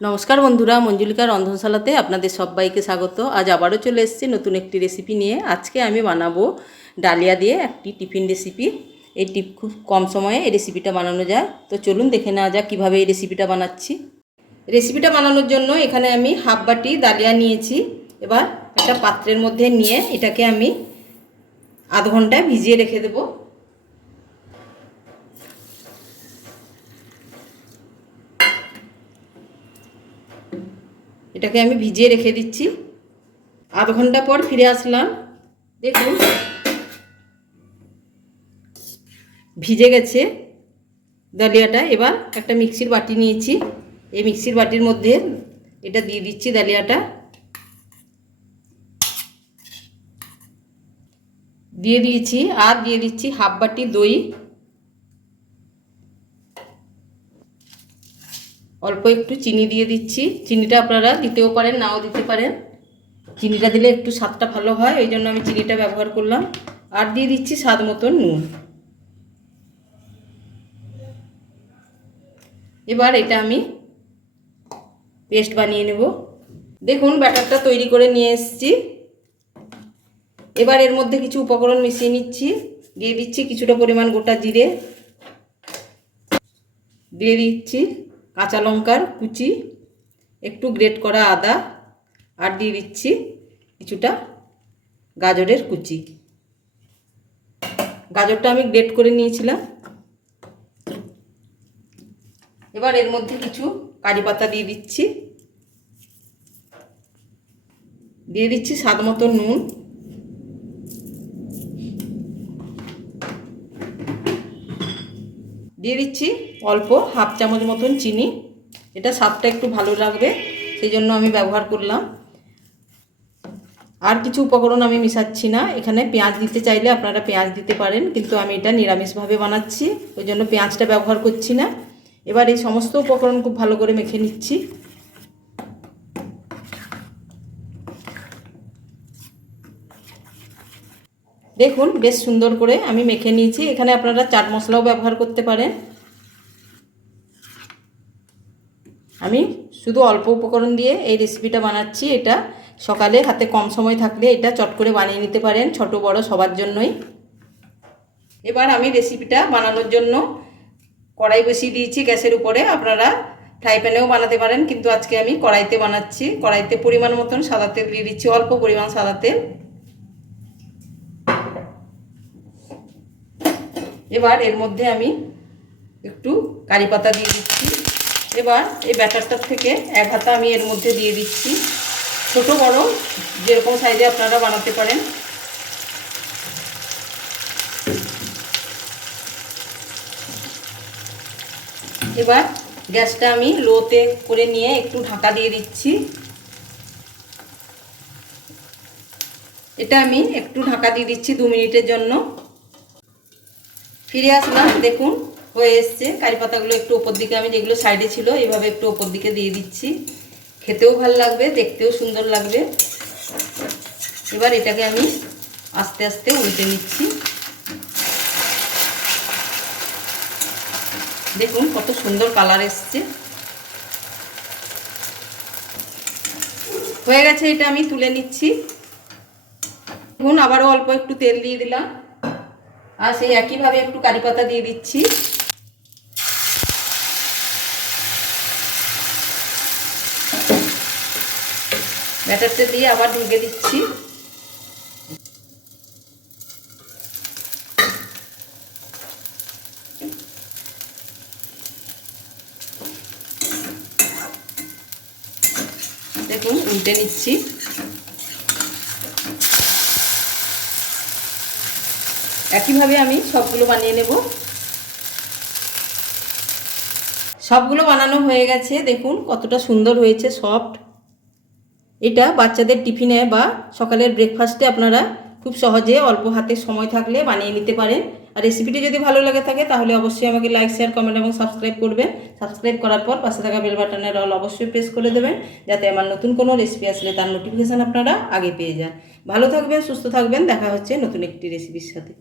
নমস্কার বন্ধুরা মঞ্জুলিকা রন্ধনশালাতে আপনাদের সবাইকে স্বাগত। আজ আবারও চলে এসেছি নতুন একটি রেসিপি নিয়ে। আজকে আমি বানাবো ডালিয়া দিয়ে একটি টিফিন রেসিপি এই টিপ খুব কম সময়ে এই রেসিপিটা বানানো যায়। তো চলুন দেখে নেওয়া যাক কীভাবে এই রেসিপিটা বানাচ্ছি। রেসিপিটা বানানোর জন্য এখানে আমি হাফ বাটি ডালিয়া নিয়েছি। এবার একটা পাত্রের মধ্যে নিয়ে এটাকে আমি আধ ঘণ্টা ভিজিয়ে রেখে দেবো। এটাকে আমি ভিজিয়ে রেখে দিচ্ছি। আধ ঘণ্টা পর ফিরে আসলাম। দেখুন, ভিজে গেছে ডালিয়াটা এবার একটা মিক্সির বাটি নিয়েছি। এই মিক্সির বাটির মধ্যে এটা দিয়ে দিচ্ছি ডালিয়াটা দিয়ে দিয়েছি, আর দিয়ে দিচ্ছি হাফ বাটি দই। অল্প একটু চিনি দিয়ে দিচ্ছি। চিনিটা আপনারা দিতেও পারেন, নাও দিতে পারেন। চিনিটা দিলে একটু স্বাদটা ভালো হয় ওই জন্য আমি চিনিটা ব্যবহার করলাম। আর দিয়ে দিচ্ছি স্বাদ মতন নুন। এবার এটা আমি পেস্ট বানিয়ে নেব। দেখুন, ব্যাটারটা তৈরি করে নিয়ে এসেছি। এবার এর মধ্যে কিছু উপকরণ মিশিয়ে নিচ্ছি। দিয়ে দিচ্ছি কিছুটা পরিমাণ গোটা জিরে। দিয়ে দিচ্ছি কাঁচা লঙ্কার কুচি, একটু গ্রেট করা আদা, আর দিয়ে দিচ্ছি কিছুটা গাজরের কুচি। গাজরটা আমি গ্রেট করে নিয়েছিলাম। এবার এর মধ্যে কিছু কারি পাতা দিয়ে দিচ্ছি। দিয়ে দিচ্ছি স্বাদ মতো নুন। দিয়ে দিচ্ছি অল্প হাফ চামচ মতন চিনি। এটা স্বাদটা একটু ভালো লাগবে, সেই জন্য আমি ব্যবহার করলাম। আর কিছু উপকরণ আমি মিশাচ্ছি না, এখানে পেঁয়াজ দিতে চাইলে আপনারা পেঁয়াজ দিতে পারেন, কিন্তু আমি এটা নিরামিষভাবে বানাচ্ছি, ওই জন্য পেঁয়াজটা ব্যবহার করছি না। এবার এই সমস্ত উপকরণ খুব ভালো করে মেখে নিচ্ছি। দেখুন, বেশ সুন্দর করে আমি মেখে নিয়েছি। এখানে আপনারা চাট মশলাও ব্যবহার করতে পারেন। আমি শুধু অল্প উপকরণ দিয়ে এই রেসিপিটা বানাচ্ছি এটা। সকালে হাতে কম সময় থাকলে এটা চট করে বানিয়ে নিতে পারেন, ছোট, বড়, সবার জন্যই। এবার আমি রেসিপিটা বানানোর জন্য কড়াই বসিয়ে দিয়েছি গ্যাসের উপরে। আপনারা ফ্রাই প্যানেও বানাতে পারেন, কিন্তু আজকে আমি কড়াইতে বানাচ্ছি। কড়াইতে পরিমাণ মতন সাদা তেল দিয়ে দিচ্ছি, অল্প পরিমাণ সাদা তেল। এবার এর মধ্যে আমি একটু কারি পাতা দিয়ে দিচ্ছি। এবার এই ব্যাটারটার থেকে এক হাতা আমি এর মধ্যে দিয়ে দিচ্ছি। ছোট, বড়, যেরকম সাইজে আপনারা বানাতে পারেন। এবার গ্যাসটা আমি লোতে করে নিয়ে একটু ঢাকা দিয়ে দিচ্ছি। এটা আমি একটু ঢাকা দিয়ে দিচ্ছি দু মিনিটের জন্য। ফিরে আসলাম, দেখুন, হয়ে এসছে। কারি পাতাগুলো একটু ওপর দিকে, আমি যেগুলো সাইডে ছিল, এভাবে একটু ওপর দিকে দিয়ে দিচ্ছি। খেতেও ভালো লাগবে, দেখতেও সুন্দর লাগবে। এবার এটাকে আমি আস্তে আস্তে উল্টে নিচ্ছি। দেখুন, কত সুন্দর কালার এসছে। হয়ে গেছে, এটা আমি তুলে নিচ্ছি। দেখুন, আবারও অল্প একটু তেল দিয়ে দিলাম। আর সেই একইভাবে একটু কারি পাতা দিয়ে দিচ্ছি। ব্যাটারটা দিয়ে আবার ঢেকে দিচ্ছি। দেখুন, উল্টে নিচ্ছি। একইভাবে আমি সবগুলো বানিয়ে নেব। সবগুলো বানানো হয়ে গেছে, দেখুন কতটা সুন্দর হয়েছে, সফট। এটা বাচ্চাদের টিফিনে বা সকালের ব্রেকফাস্টে আপনারা খুব সহজে অল্প হাতে সময় থাকলে বানিয়ে নিতে পারেন। আর রেসিপিটি যদি ভালো লাগে থাকে, তাহলে অবশ্যই আমাকে লাইক শেয়ার কমেন্ট এবং সাবস্ক্রাইব করবেন। সাবস্ক্রাইব করার পর পাশে থাকা বেল বাটনের অল অবশ্যই প্রেস করে দেবেন, যাতে আমার নতুন কোনো রেসিপি আসলে তার নোটিফিকেশান আপনারা আগে পেয়ে যান। ভালো থাকবেন, সুস্থ থাকবেন, দেখা হচ্ছে নতুন একটি রেসিপির সাথে।